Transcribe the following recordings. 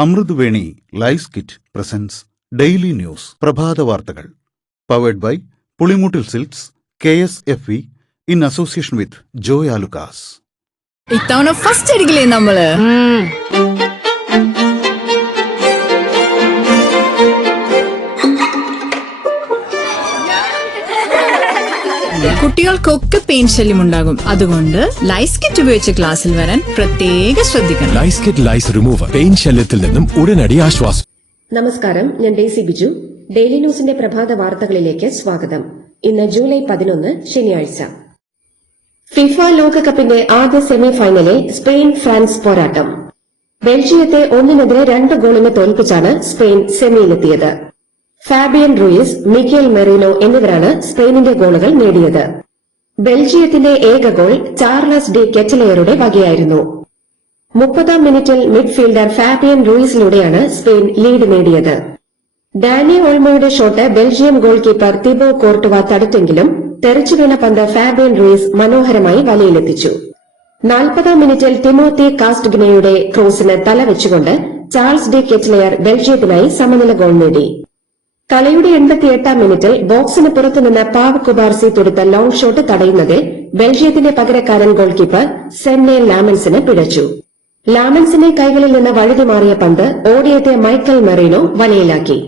Amruthaveni lice kit presents daily news പ്രഭാത വാർത്തകൾ powered by Pulimoottil silks KSFE in association with Joy Alukkas. ഇത്തവണ first അടിക്കില്ലേ നമ്മള്? കുട്ടികൾക്കൊക്കെ പെയിൻ ശല്യം ഉണ്ടാകും. അതുകൊണ്ട് ലൈസ് കിറ്റ് ഉപയോഗിച്ച് ക്ലാസ്സിൽ വരാൻ പ്രത്യേകം ശ്രദ്ധിക്കണം. ലൈസ് കിറ്റ് ലൈസ് റിമൂവർ പെയിൻ ശല്യത്തിൽ നിന്നും ഉടനടി ആശ്വാസം. നമസ്കാരം, ഞാൻ ഡേസി ബിജു. ഡെയിലി ന്യൂസിന്റെ പ്രഭാത വാർത്തകളിലേക്ക് സ്വാഗതം. ഇന്ന് ജൂലൈ 11 ശനിയാഴ്ച. ഫിഫ ലോകകപ്പിന്റെ ആദ്യ സെമി ഫൈനലിൽ സ്പെയിൻ ഫ്രാൻസ് പോരാട്ടം. ബെൽജിയത്തെ 1-2 ഗോളിന് തോൽപ്പിച്ചാണ് സ്പെയിൻ സെമിയിലെത്തിയത്. ഫാബിയൻ റൂയിസ്, മിഗേൽ മെറീനോ എന്നിവരാണ് സ്പെയിനിന്റെ ഗോളുകൾ നേടിയത്. ബെൽജിയത്തിന്റെ ഏക ഗോൾ ചാർലസ് ഡി കെറ്റലെയറുടെ വകയായിരുന്നു. 30-ാം മിനിറ്റിൽ മിഡ്ഫീൽഡർ ഫാബിയൻ റൂയിസിലൂടെയാണ് സ്പെയിൻ ലീഡ് നേടിയത്. ഡാനി ഓൾമോയുടെ shot Belgium goalkeeper Thibaut Courtois തടുത്തെങ്കിലും തെറിച്ചുവീണ പന്ത് ഫാബിയൻ റൂയിസ് മനോഹരമായി വലയിലെത്തിച്ചു. 40-ാം മിനിറ്റിൽ തിമോത്തി കാസ്റ്റ്ഗ്നയുടെ ക്രോസിന് തലവെച്ചുകൊണ്ട് ചാൾസ് ഡി കെറ്റലെയർ ബെൽജിയത്തിനായി സമനില ഗോൾ നേടി. കളിയുടെ 88-ാം മിനിറ്റിൽ ബോക്സിന് പുറത്തുനിന്ന് പാവ് കുബാർസി തൊടുത്ത ലോങ് ഷോട്ട് തടയുന്നതിൽ ബെൽജിയത്തിന്റെ പകരക്കാരൻ ഗോൾ കീപ്പർ സെന്നെ ലാമൻസിന് പിഴച്ചു. ലാമൻസിനെ കൈകളിൽ നിന്ന് വഴുതി മാറിയ പന്ത് ഓടിയെത്തിയ മൈക്കൽ മെറീനോ വലയിലാക്കി.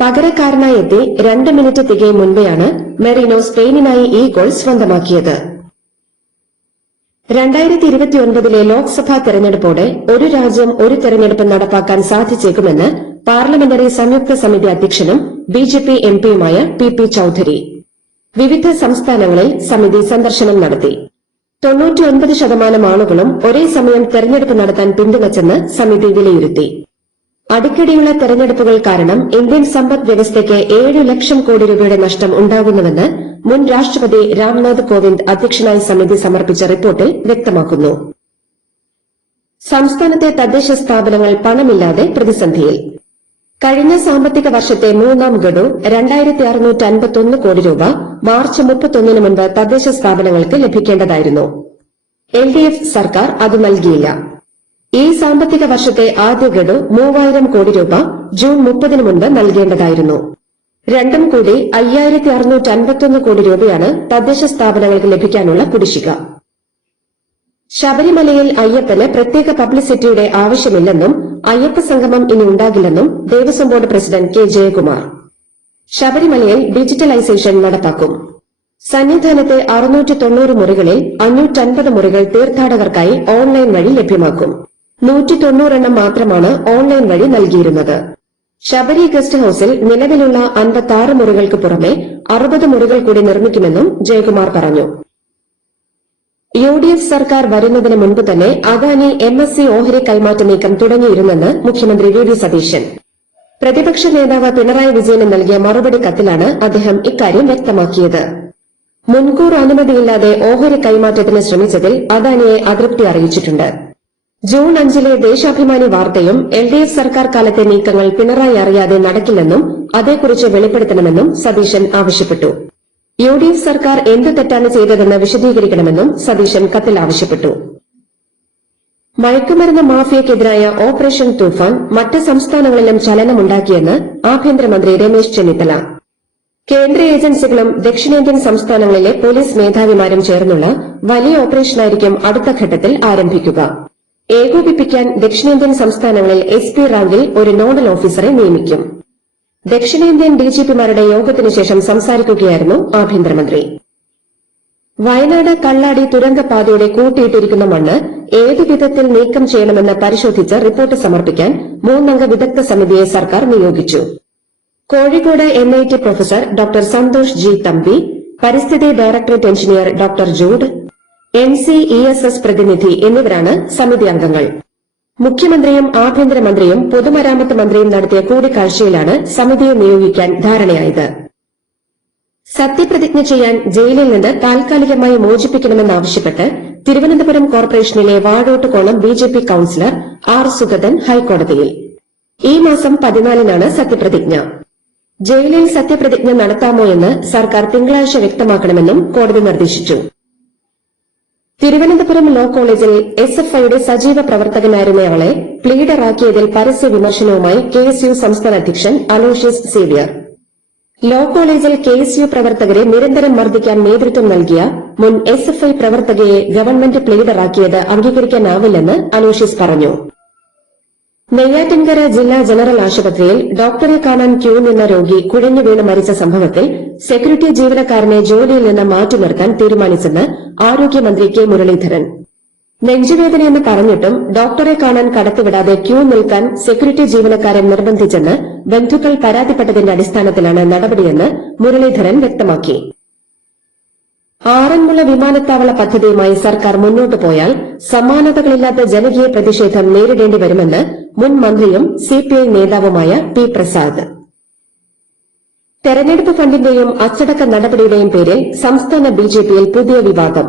പകരക്കാരനായി എത്തി 2 മിനിറ്റ് തികയും മുൻപെയാണ് മെറീനോ സ്പെയിനിനായി ഈ ഗോൾ സ്വന്തമാക്കിയത്. 2029 ലോക്സഭാ തെരഞ്ഞെടുപ്പോടെ ഒരു രാജ്യം ഒരു തെരഞ്ഞെടുപ്പ് നടപ്പാക്കാൻ സാധിച്ചേക്കുമെന്ന് പാർലമെന്ററി സംയുക്ത സമിതി അധ്യക്ഷനും BJP MPയുമായ PP ചൌധരി. വിവിധ സംസ്ഥാനങ്ങളിൽ സമിതി സന്ദർശനം നടത്തി. 99% ആളുകളും ഒരേ സമയം തെരഞ്ഞെടുപ്പ് നടത്താൻ പിന്തുണച്ചെന്ന് സമിതി വിലയിരുത്തി. അടിക്കടിയുള്ള തെരഞ്ഞെടുപ്പുകൾ കാരണം ഇന്ത്യൻ സമ്പദ് വ്യവസ്ഥയ്ക്ക് 7 ലക്ഷം കോടി രൂപയുടെ നഷ്ടം ഉണ്ടാകുന്നുവെന്ന് മുൻ രാഷ്ട്രപതി രാംനാഥ് കോവിന്ദ് അധ്യക്ഷനായ സമിതി സമർപ്പിച്ച റിപ്പോർട്ടിൽ വ്യക്തമാക്കുന്നു. സംസ്ഥാനത്തെ തദ്ദേശ സ്ഥാപനങ്ങൾ പണമില്ലാതെ പ്രതിസന്ധിയിൽ. കഴിഞ്ഞ സാമ്പത്തിക വർഷത്തെ 3ാം ഗഡു 2651 കോടി രൂപ മാർച്ച് 31 മുൻപ് തദ്ദേശ സ്ഥാപനങ്ങൾക്ക് ലഭിക്കേണ്ടതായിരുന്നു. LDF സർക്കാർ അത് നൽകിയില്ല. ഈ സാമ്പത്തിക വർഷത്തെ ആദ്യ ഗഡു 3000 കോടി രൂപ ജൂൺ 30 മുൻപ് നൽകേണ്ടതായിരുന്നു. രണ്ടും കൂടി 5651 കോടി രൂപയാണ് തദ്ദേശ സ്ഥാപനങ്ങൾക്ക് ലഭിക്കാനുള്ള കുടിശ്ശിക. ശബരിമലയിൽ അയ്യപ്പന് പ്രത്യേക പബ്ലിസിറ്റിയുടെ ആവശ്യമില്ലെന്നും അയ്യപ്പ സംഗമം ഇനി ഉണ്ടാകില്ലെന്നും Devaswom board president K. Jayakumar. ശബരിമലയിൽ ഡിജിറ്റലൈസേഷൻ നടപ്പാക്കും. സന്നിധാനത്തെ 690 മുറികളിൽ 550 മുറികൾ തീർത്ഥാടകർക്കായി ഓൺലൈൻ വഴി ലഭ്യമാക്കും. 190 എണ്ണം മാത്രമാണ് ഓൺലൈൻ വഴി നൽകിയിരുന്നത്. ശബരി ഗസ്റ്റ് ഹൌസിൽ നിലവിലുള്ള 56 മുറികൾക്ക് പുറമെ 60 മുറികൾ കൂടി നിർമ്മിക്കുമെന്നും ജയകുമാർ പറഞ്ഞു. UDF സർക്കാർ വരുന്നതിന് മുൻപ് തന്നെ അദാനി MSC ഓഹരി കൈമാറ്റ നീക്കം തുടങ്ങിയിരുന്നെന്ന് മുഖ്യമന്ത്രി VD സതീശൻ. പ്രതിപക്ഷ നേതാവ് പിണറായി വിജയന് നൽകിയ മറുപടി കത്തിലാണ് അദ്ദേഹം ഇക്കാര്യം വ്യക്തമാക്കിയത്. മുൻകൂർ അനുമതിയില്ലാതെ ഓഹരി കൈമാറ്റത്തിന് ശ്രമിച്ചതിൽ അദാനിയെ അതൃപ്തി അറിയിച്ചിട്ടുണ്ട്. ജൂൺ 5 ദേശാഭിമാനി വാർത്തയും LDF സർക്കാർ കാലത്തെ നീക്കങ്ങൾ പിണറായി അറിയാതെ നടക്കില്ലെന്നും അതേക്കുറിച്ച് വെളിപ്പെടുത്തണമെന്നും സതീശൻ ആവശ്യപ്പെട്ടു. UDF സർക്കാർ എന്ത് തെറ്റാണ് ചെയ്തതെന്ന് വിശദീകരിക്കണമെന്നും സതീശൻ കത്തിൽ ആവശ്യപ്പെട്ടു. മയക്കുമരുന്ന് മാഫിയക്കെതിരായ ഓപ്പറേഷൻ തൂഫാൻ മറ്റ് സംസ്ഥാനങ്ങളിലും ചലനമുണ്ടാക്കിയെന്ന് ആഭ്യന്തരമന്ത്രി രമേശ് ചെന്നിത്തല. കേന്ദ്ര ഏജൻസികളും ദക്ഷിണേന്ത്യൻ സംസ്ഥാനങ്ങളിലെ പോലീസ് മേധാവിമാരും ചേർന്നുള്ള വലിയ ഓപ്പറേഷനായിരിക്കും അടുത്ത ഘട്ടത്തിൽ ആരംഭിക്കുക. ഏകോപിപ്പിക്കാൻ ദക്ഷിണേന്ത്യൻ സംസ്ഥാനങ്ങളിൽ SP റാങ്കിൽ ഒരു നോഡൽ ഓഫീസറെ നിയമിക്കും. ദക്ഷിണേന്ത്യൻ DGPമാരുടെ യോഗത്തിനു ശേഷം സംസാരിക്കുകയായിരുന്നു ആഭ്യന്തരമന്ത്രി. വയനാട് കള്ളാടി തുരങ്കപാതയുടെ കൂട്ടിയിട്ടിരിക്കുന്ന മണ്ണ് ഏതു വിധത്തിൽ നീക്കം ചെയ്യണമെന്ന് പരിശോധിച്ച് റിപ്പോർട്ട് സമർപ്പിക്കാൻ 3 അംഗ വിദഗ്ധ സമിതിയെ സർക്കാർ നിയോഗിച്ചു. Kozhikode NIT professor doctor Santhosh G. Thampi, പരിസ്ഥിതി directorate engineer doctor Jude, NCESS പ്രതിനിധി എന്നിവരാണ് സമിതി അംഗങ്ങൾ. മുഖ്യമന്ത്രിയും ആഭ്യന്തരമന്ത്രിയും പൊതുമരാമത്ത് മന്ത്രിയും നടത്തിയ കൂടിക്കാഴ്ചയിലാണ് സമിതിയെ നിയോഗിക്കാൻ ധാരണയായത്. സത്യപ്രതിജ്ഞ ചെയ്യാൻ ജയിലിൽ നിന്ന് താൽക്കാലികമായി മോചിപ്പിക്കണമെന്നാവശ്യപ്പെട്ട് തിരുവനന്തപുരം കോർപ്പറേഷനിലെ Vazhottukonam BJP councillor R. Sugathan ഹൈക്കോടതിയിൽ. ഈ മാസം 14-നാണ് സത്യപ്രതിജ്ഞ. ജയിലിൽ സത്യപ്രതിജ്ഞ നടത്താമോ എന്ന് സർക്കാർ തിങ്കളാഴ്ച വ്യക്തമാക്കണമെന്നും കോടതി നിർദ്ദേശിച്ചു. തിരുവനന്തപുരം ലോ കോളേജിൽ SFIയുടെ സജീവ പ്രവർത്തകനായിരുന്നയാളെ പ്ലീഡറാക്കിയതിൽ പരസ്യ വിമർശനവുമായി KSU സംസ്ഥാന അധ്യക്ഷൻ അലോഷ്യസ് സേവ്യർ. ലോ കോളേജിൽ KSU പ്രവർത്തകരെ നിരന്തരം മർദ്ദിക്കാൻ നേതൃത്വം നൽകിയ മുൻ SFI പ്രവർത്തകയെ ഗവൺമെന്റ് പ്ലീഡറാക്കിയത് അംഗീകരിക്കാനാവില്ലെന്ന് അലോഷ്യസ് പറഞ്ഞു. നെയ്യാറ്റിൻകര ജില്ലാ ജനറൽ ആശുപത്രിയിൽ ഡോക്ടറെ കാണാൻ ക്യൂ നിന്ന രോഗി കുഴഞ്ഞു വീണ് മരിച്ച സംഭവത്തിൽ സെക്യൂരിറ്റി ജീവനക്കാരനെ ജോലിയിൽ നിന്ന് മാറ്റി നിർത്താൻ തീരുമാനിച്ചെന്ന് ആരോഗ്യമന്ത്രി കെ മുരളീധരൻ. നെഞ്ചുവേദനയെന്ന് പറഞ്ഞിട്ടും ഡോക്ടറെ കാണാൻ കടത്തിവിടാതെ ക്യൂ നിൽക്കാൻ സെക്യൂരിറ്റി ജീവനക്കാരൻ നിർബന്ധിച്ചെന്ന് ബന്ധുക്കൾ പരാതിപ്പെട്ടതിന്റെ അടിസ്ഥാനത്തിലാണ് നടപടിയെന്ന് മുരളീധരൻ വ്യക്തമാക്കി. ആറന്മുള വിമാനത്താവള പദ്ധതിയുമായി സർക്കാർ മുന്നോട്ടു പോയാൽ സമാനതകളില്ലാത്ത ജനകീയ പ്രതിഷേധം നേരിടേണ്ടി വരുമെന്ന് മുൻ മന്ത്രിയും CPI നേതാവുമായ P. പ്രസാദ്. തെരഞ്ഞെടുപ്പ് ഫണ്ടിന്റെയും അച്ചടക്ക നടപടിയുടെയും പേരിൽ സംസ്ഥാന BJPയിൽ പുതിയ വിവാദം.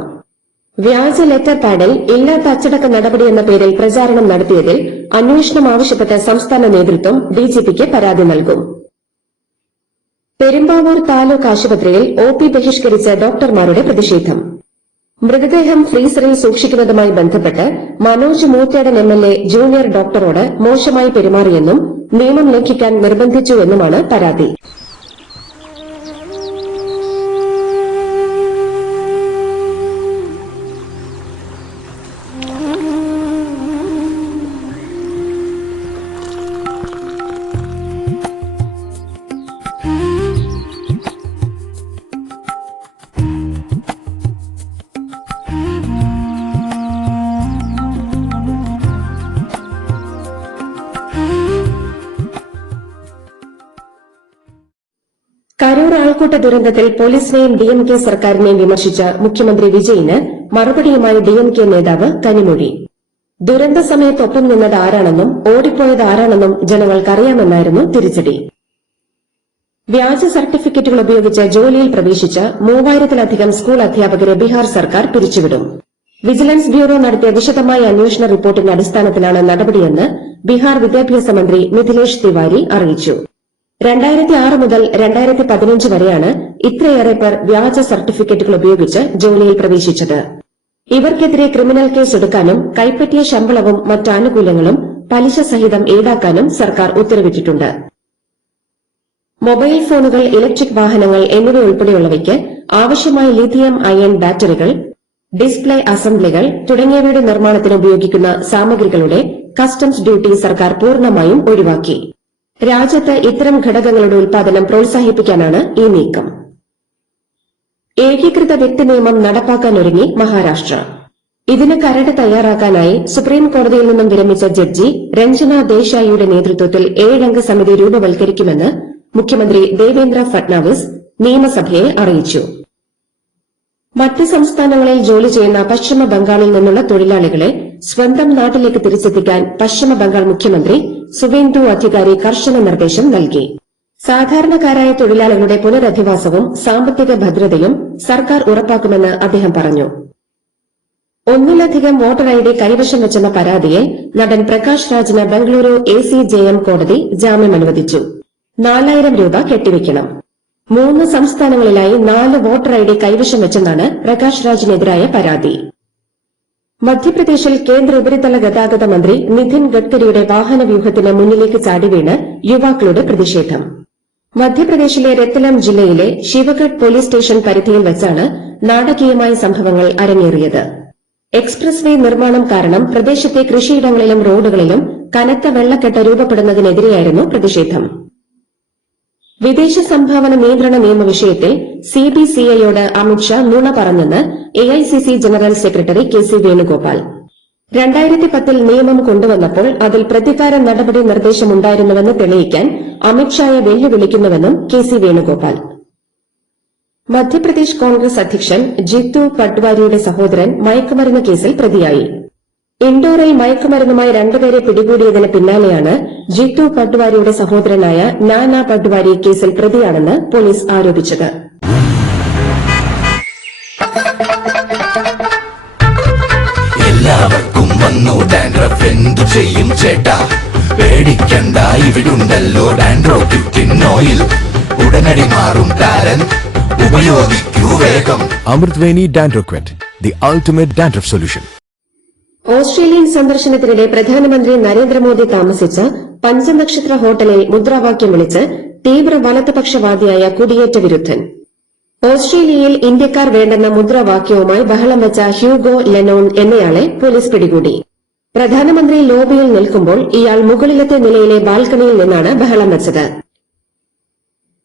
വ്യാജ ലെറ്റർ പാഡിൽ ഇല്ലാത്ത അച്ചടക്ക നടപടിയെന്ന പേരിൽ പ്രചാരണം നടത്തിയതിൽ അന്വേഷണം ആവശ്യപ്പെട്ട് സംസ്ഥാന നേതൃത്വം DGPക്ക് പരാതി നൽകും. പെരുമ്പാവൂർ താലൂക്ക് ആശുപത്രിയിൽ OP ബഹിഷ്കരിച്ച ഡോക്ടർമാരുടെ പ്രതിഷേധം. മൃതദേഹം ഫ്രീസറിൽ സൂക്ഷിക്കുന്നതുമായി ബന്ധപ്പെട്ട് മനോജ് മൂത്തേടൻ MLA ജൂനിയർ ഡോക്ടറോട് മോശമായി പെരുമാറിയെന്നും നിയമം ലംഘിക്കാൻ നിർബന്ധിച്ചുവെന്നുമാണ് പരാതി. കരൂർ ആൾക്കൂട്ട ദുരന്തത്തിൽ പോലീസിനെയും DMK സർക്കാരിനെയും വിമർശിച്ച മുഖ്യമന്ത്രി വിജയന് മറുപടിയുമായി DMK നേതാവ് കനിമൊഴി. ദുരന്ത സമയത്തൊപ്പം നിന്നത് ആരാണെന്നും ഓടിപ്പോയത് ആരാണെന്നും ജനങ്ങൾക്കറിയാമെന്നായിരുന്നു തിരിച്ചടി. വ്യാജ സർട്ടിഫിക്കറ്റുകൾ ഉപയോഗിച്ച് ജോലിയിൽ പ്രവേശിച്ച 3000-ലധികം സ്കൂൾ അധ്യാപകരെ ബീഹാർ സർക്കാർ പിരിച്ചുവിടും. വിജിലൻസ് ബ്യൂറോ നടത്തിയ വിശദമായ അന്വേഷണ റിപ്പോർട്ടിന്റെ അടിസ്ഥാനത്തിലാണ് നടപടിയെന്ന് ബീഹാർ വിദ്യാഭ്യാസ മന്ത്രി മിഥിലേഷ് തിവാരി അറിയിച്ചു. 2006 മുതൽ 2015 വരെയാണ് ഇത്രയേറെ പേർ വ്യാജ സർട്ടിഫിക്കറ്റുകൾ ഉപയോഗിച്ച് ജോലിയിൽ പ്രവേശിച്ചത്. ഇവർക്കെതിരെ ക്രിമിനൽ കേസ് എടുക്കാനും കൈപ്പറ്റിയ ശമ്പളവും മറ്റാനുകൂല്യങ്ങളും പലിശ സഹിതം ഈടാക്കാനും സർക്കാർ ഉത്തരവിട്ടിട്ടുണ്ട്. മൊബൈൽ ഫോണുകൾ, ഇലക്ട്രിക് വാഹനങ്ങൾ എന്നിവയുൾപ്പെടെയുള്ളവയ്ക്ക് ആവശ്യമായ ലിഥിയം അയൺ ബാറ്ററികൾ, ഡിസ്പ്ലേ അസംബ്ലികൾ തുടങ്ങിയവയുടെ നിർമ്മാണത്തിന് ഉപയോഗിക്കുന്ന സാമഗ്രികളുടെ കസ്റ്റംസ് ഡ്യൂട്ടി സർക്കാർ പൂർണ്ണമായും ഒഴിവാക്കി. രാജ്യത്ത് ഇത്തരം ഘടകങ്ങളുടെ ഉൽപാദനം പ്രോത്സാഹിപ്പിക്കാനാണ് ഈ നീക്കം. ഏകീകൃത വ്യക്തി നിയമം നടപ്പാക്കാനൊരുങ്ങി മഹാരാഷ്ട്ര. ഇതിന് കരട് തയ്യാറാക്കാനായി സുപ്രീം കോടതിയിൽ നിന്നും വിരമിച്ച ജഡ്ജി രഞ്ജന ദേശായിയുടെ നേതൃത്വത്തിൽ 7-അംഗ സമിതി രൂപവൽക്കരിക്കുമെന്ന് മുഖ്യമന്ത്രി ദേവേന്ദ്ര ഫട്നാവിസ് നിയമസഭയെ അറിയിച്ചു. മറ്റ് സംസ്ഥാനങ്ങളിൽ ജോലി ചെയ്യുന്ന പശ്ചിമ ബംഗാളിൽ നിന്നുള്ള തൊഴിലാളികളെ സ്വന്തം നാട്ടിലേക്ക് തിരിച്ചെത്തിക്കാൻ പശ്ചിമ ബംഗാൾ മുഖ്യമന്ത്രി സുവേന്ദു അധികാരി കർശന നിർദ്ദേശം നൽകി. സാധാരണക്കാരായ തൊഴിലാളികളുടെ പുനരധിവാസവും സാമ്പത്തിക ഭദ്രതയും സർക്കാർ ഉറപ്പാക്കുമെന്ന് അദ്ദേഹം പറഞ്ഞു. ഒന്നിലധികം വോട്ടർ ID കൈവശം വെച്ചെന്ന പരാതിയെ നടൻ പ്രകാശ് രാജിന് ബംഗളൂരു ACJM കോടതി ജാമ്യം അനുവദിച്ചു. 4000 രൂപ കെട്ടിവെക്കണം. 3 സംസ്ഥാനങ്ങളിലായി 4 വോട്ടർ ID കൈവശം വെച്ചെന്നാണ് പ്രകാശ് രാജിനെതിരായ പരാതി. മധ്യപ്രദേശിൽ കേന്ദ്ര ഉപരിതല ഗതാഗത മന്ത്രി നിതിൻ ഗഡ്കരിയുടെ വാഹനവ്യൂഹത്തിന് മുന്നിലേക്ക് ചാടിവീണ് യുവാക്കളുടെ പ്രതിഷേധം. മധ്യപ്രദേശിലെ രത്ലം ജില്ലയിലെ ശിവഗഡ് പോലീസ് സ്റ്റേഷൻ പരിധിയിൽ വെച്ചാണ് നാടകീയമായ സംഭവങ്ങൾ അരങ്ങേറിയത്. എക്സ്പ്രസ് വേ നിർമ്മാണം കാരണം പ്രദേശത്തെ കൃഷിയിടങ്ങളിലും റോഡുകളിലും കനത്ത വെള്ളക്കെട്ട് രൂപപ്പെടുന്നതിനെതിരെയായിരുന്നു പ്രതിഷേധം. വിദേശ സംഭാവന നിയന്ത്രണ നിയമ വിഷയത്തിൽ CBCIയോട് അമിത്ഷാ നുണ പറഞ്ഞെന്ന് AICC general secretary KC Venugopal. 2010-ൽ നിയമം കൊണ്ടുവന്നപ്പോൾ അതിൽ പ്രതികാര നടപടി നിർദ്ദേശമുണ്ടായിരുന്നുവെന്ന് തെളിയിക്കാൻ അമിത്ഷായെ വെല്ലുവിളിക്കുന്നുവെന്നും KC വേണുഗോപാൽ. മധ്യപ്രദേശ് കോൺഗ്രസ് അധ്യക്ഷൻ ജിത്തു പട്വാരിയുടെ സഹോദരൻ മയക്കുമരുന്ന് കേസിൽ പ്രതിയായി. ഇൻഡോറിൽ മയക്കുമരുന്നുമായി 2 പേരെ പിടികൂടിയതിന് പിന്നാലെയാണ് ജിത്തു പട്വാരിയുടെ സഹോദരനായ നാനാ പട്വാരി കേസിൽ പ്രതിയാണെന്ന് പോലീസ് ആരോപിച്ചത്. എല്ലാവർക്കും വന്നു ഡാൻഡ്രഫ് എന്തു ചെയ്യും ചേട്ടാ, പേടിക്കണ്ട ഇവിടുണ്ടല്ലോ ഡാൻഡ്രോക്വിൻ ഓയിൽ, ഉടനടി മാറും ടാരൻ, ഉപയോഗിക്കൂ വേഗം. അമൃത് Veni ഡാൻഡ്രോക്വിൻ, the ultimate dandruff solution. Australian സന്ദർശനത്തിനിടെ പ്രധാനമന്ത്രി നരേന്ദ്രമോദി താമസിച്ച പഞ്ചനക്ഷത്ര ഹോട്ടലിൽ മുദ്രാവാക്യം വിളിച്ച് തീവ്ര വലതുപക്ഷവാദിയായ കുടിയേറ്റ വിരുദ്ധൻ. ഓസ്ട്രേലിയയിൽ ഇന്ത്യക്കാർ വേണ്ടെന്ന മുദ്രാവാക്യവുമായി ബഹളം വെച്ച ഹ്യൂഗോ ലെനോൺ എന്നയാളെ പോലീസ് പിടികൂടി. പ്രധാനമന്ത്രി ലോബിയിൽ നിൽക്കുമ്പോൾ ഇയാൾ മുകളിലത്തെ നിലയിലെ ബാൽക്കണിയിൽ നിന്നാണ് ബഹളം വെച്ചത്.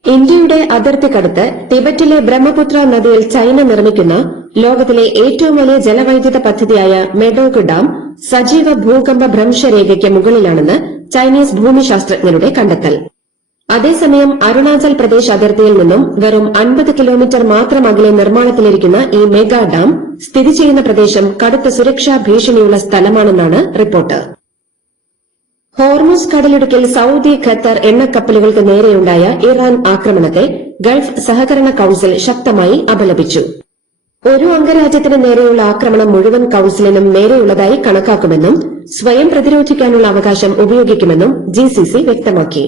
ഇന്ത്യയുടെ അതിർത്തിക്കടുത്ത് ടിബറ്റിലെ ബ്രഹ്മപുത്ര നദിയിൽ ചൈന നിർമ്മിക്കുന്ന ലോകത്തിലെ ഏറ്റവും വലിയ ജലവൈദ്യുത പദ്ധതിയായ മെഡോക് ഡാം സജീവ ഭൂകമ്പ ഭ്രംശരേഖയ്ക്ക് മുകളിലാണെന്ന് ചൈനീസ് ഭൂമിശാസ്ത്രജ്ഞരുടെ കണ്ടെത്തൽ. അതേസമയം അരുണാചൽ പ്രദേശ് അതിർത്തിയിൽ നിന്നും വെറും 50 കിലോമീറ്റർ മാത്രം അകലെ നിർമ്മാണത്തിലിരിക്കുന്ന ഈ മെഗാ ഡാം സ്ഥിതി ചെയ്യുന്ന പ്രദേശം കടുത്ത സുരക്ഷാ ഭീഷണിയുള്ള സ്ഥലമാണെന്നാണ് റിപ്പോർട്ട്. ഹോർമുസ് കടലിടുക്കിൽ സൌദി, ഖത്തർ എണ്ണക്കപ്പലുകൾക്ക് നേരെയുണ്ടായ ഇറാൻ ആക്രമണത്തെ ഗൾഫ് സഹകരണ കൌൺസിൽ ശക്തമായി അപലപിച്ചു. ഒരു അംഗരാജ്യത്തിന് നേരെയുള്ള ആക്രമണം മുഴുവൻ കൌൺസിലിനും നേരെയുള്ളതായി കണക്കാക്കുമെന്നും സ്വയം പ്രതിരോധിക്കാനുള്ള അവകാശം ഉപയോഗിക്കുമെന്നും GCC വ്യക്തമാക്കി.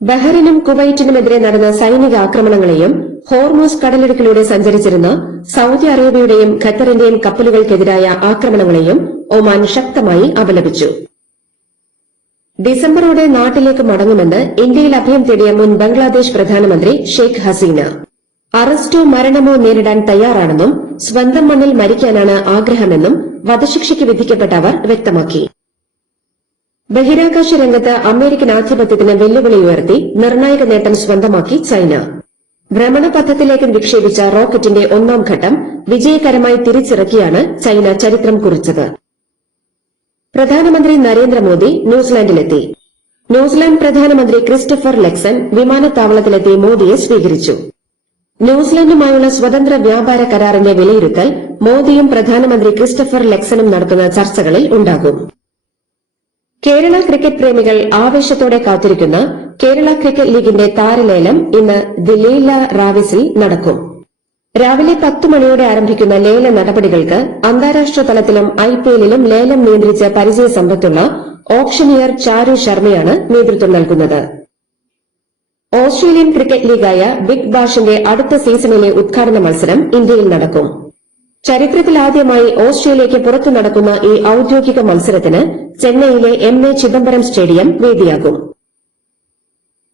ബഹ്റിനും കുവൈറ്റിനുമെതിരെ നടന്ന സൈനിക ആക്രമണങ്ങളെയും ഹോർമുസ് കടലിടുക്കിലൂടെ സഞ്ചരിച്ചിരുന്ന സൌദി അറേബ്യയുടെയും ഖത്തറിന്റെയും കപ്പലുകൾക്കെതിരായ ആക്രമണങ്ങളെയും ഒമാൻ ശക്തമായി അപലപിച്ചു. ഡിസംബറോടെ നാട്ടിലേക്ക് മടങ്ങുമെന്ന് ഇന്ത്യയിൽ അഭയം തേടിയ മുൻ ബംഗ്ലാദേശ് പ്രധാനമന്ത്രി ഷെയ്ഖ് ഹസീന അറസ്റ്റോ മരണമോ നേരിടാൻ തയ്യാറാണെന്നും സ്വന്തം മണ്ണിൽ മരിക്കാനാണ് ആഗ്രഹമെന്നും വധശിക്ഷയ്ക്ക് വിധിക്കപ്പെട്ട അവർ വ്യക്തമാക്കി. ബഹിരാകാശ രംഗത്ത് അമേരിക്കൻ ആധിപത്യത്തിന് വെല്ലുവിളി ഉയർത്തി നിർണായക നേട്ടം സ്വന്തമാക്കി ചൈന. ഭ്രമണപഥത്തിലേക്ക് വിക്ഷേപിച്ച റോക്കറ്റിന്റെ 1ാം ഘട്ടം വിജയകരമായി തിരിച്ചിറക്കിയാണ് ചൈന ചരിത്രം കുറിച്ചത്. പ്രധാനമന്ത്രി നരേന്ദ്രമോദി ന്യൂസിലാൻഡിലെത്തി. ന്യൂസിലാൻഡ് പ്രധാനമന്ത്രി ക്രിസ്റ്റഫർ ലെക്സൺ വിമാനത്താവളത്തിലെത്തി മോദിയെ സ്വീകരിച്ചു. ന്യൂസിലാൻഡുമായുള്ള സ്വതന്ത്ര വ്യാപാര കരാറിന്റെ വിലയിരുത്തൽ മോദിയും പ്രധാനമന്ത്രി ക്രിസ്റ്റഫർ ലെക്സണും നടത്തുന്ന ചർച്ചകളിൽ ഉണ്ടാകും. കേരള ക്രിക്കറ്റ് പ്രേമികൾ ആവേശത്തോടെ കാത്തിരിക്കുന്ന കേരള ക്രിക്കറ്റ് ലീഗിന്റെ താരലേലം ഇന്ന് ദി ലീല റാവിസിൽ നടക്കും. രാവിലെ 10 മണിയോടെ ആരംഭിക്കുന്ന ലേല നടപടികൾക്ക് അന്താരാഷ്ട്ര തലത്തിലും IPLലും ലേലം നിയന്ത്രിച്ച പരിചയ സമ്പത്തുള്ള ഓപ്ഷനിയർ ചാരു ശർമ്മയാണ് നേതൃത്വം നൽകുന്നത്. ഓസ്ട്രേലിയൻ ക്രിക്കറ്റ് ലീഗായ ബിഗ് ബാഷിന്റെ അടുത്ത സീസണിലെ ഉദ്ഘാടന മത്സരം ഇന്ത്യയിൽ നടക്കും. ചരിത്രത്തിലാദ്യമായി ഓസ്ട്രേലിയയ്ക്ക് പുറത്തു നടക്കുന്ന ഈ ഔദ്യോഗിക മത്സരത്തിന് ചെന്നൈയിലെ MA ചിദംബരം സ്റ്റേഡിയം വേദിയാകും.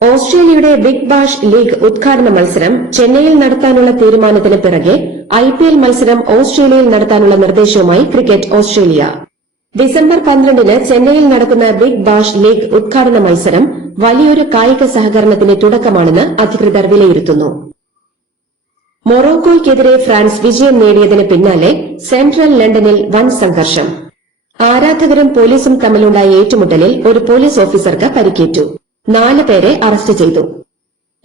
ഓസ്ട്രേലിയയുടെ ബിഗ് ബാഷ് ലീഗ് ഉദ്ഘാടന മത്സരം ചെന്നൈയിൽ നടത്താനുള്ള തീരുമാനത്തിന് പിറകെ IPL മത്സരം ഓസ്ട്രേലിയയിൽ നടത്താനുള്ള നിർദ്ദേശവുമായി ക്രിക്കറ്റ് ഓസ്ട്രേലിയ. ഡിസംബർ 12-ന് ചെന്നൈയിൽ നടക്കുന്ന ബിഗ് ബാഷ് ലീഗ് ഉദ്ഘാടന മത്സരം വലിയൊരു കായിക സഹകരണത്തിന്റെ തുടക്കമാണെന്ന് അധികൃതർ വിലയിരുത്തുന്നു. മൊറോക്കോയ്ക്കെതിരെ ഫ്രാൻസ് വിജയം നേടിയതിന് പിന്നാലെ സെൻട്രൽ ലണ്ടനിൽ വൻ സംഘർഷം. ആരാധകരും പോലീസും തമ്മിലുണ്ടായ ഏറ്റുമുട്ടലിൽ ഒരു പോലീസ് ഓഫീസർക്ക് പരിക്കേറ്റു. 4 പേരെ അറസ്റ്റ് ചെയ്തു.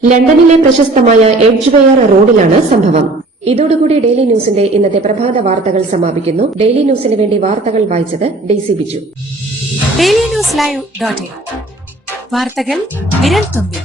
ലണ്ടനിലെ പ്രശസ്തമായ എഡ്ജ്വെയർ റോഡിലാണ് സംഭവം. ഇതോടുകൂടി ഡെയിലി ന്യൂസിന്റെ ഇന്നത്തെ പ്രഭാത വാർത്തകൾ സമാപിക്കുന്നു. ഡെയിലി ന്യൂസിന് വേണ്ടി വാർത്തകൾ വായിച്ചത് ഡെയ്സി ബിജു. DailyNewsLive.in വാർത്തകൾ വിരൽ തുമ്പിൽ.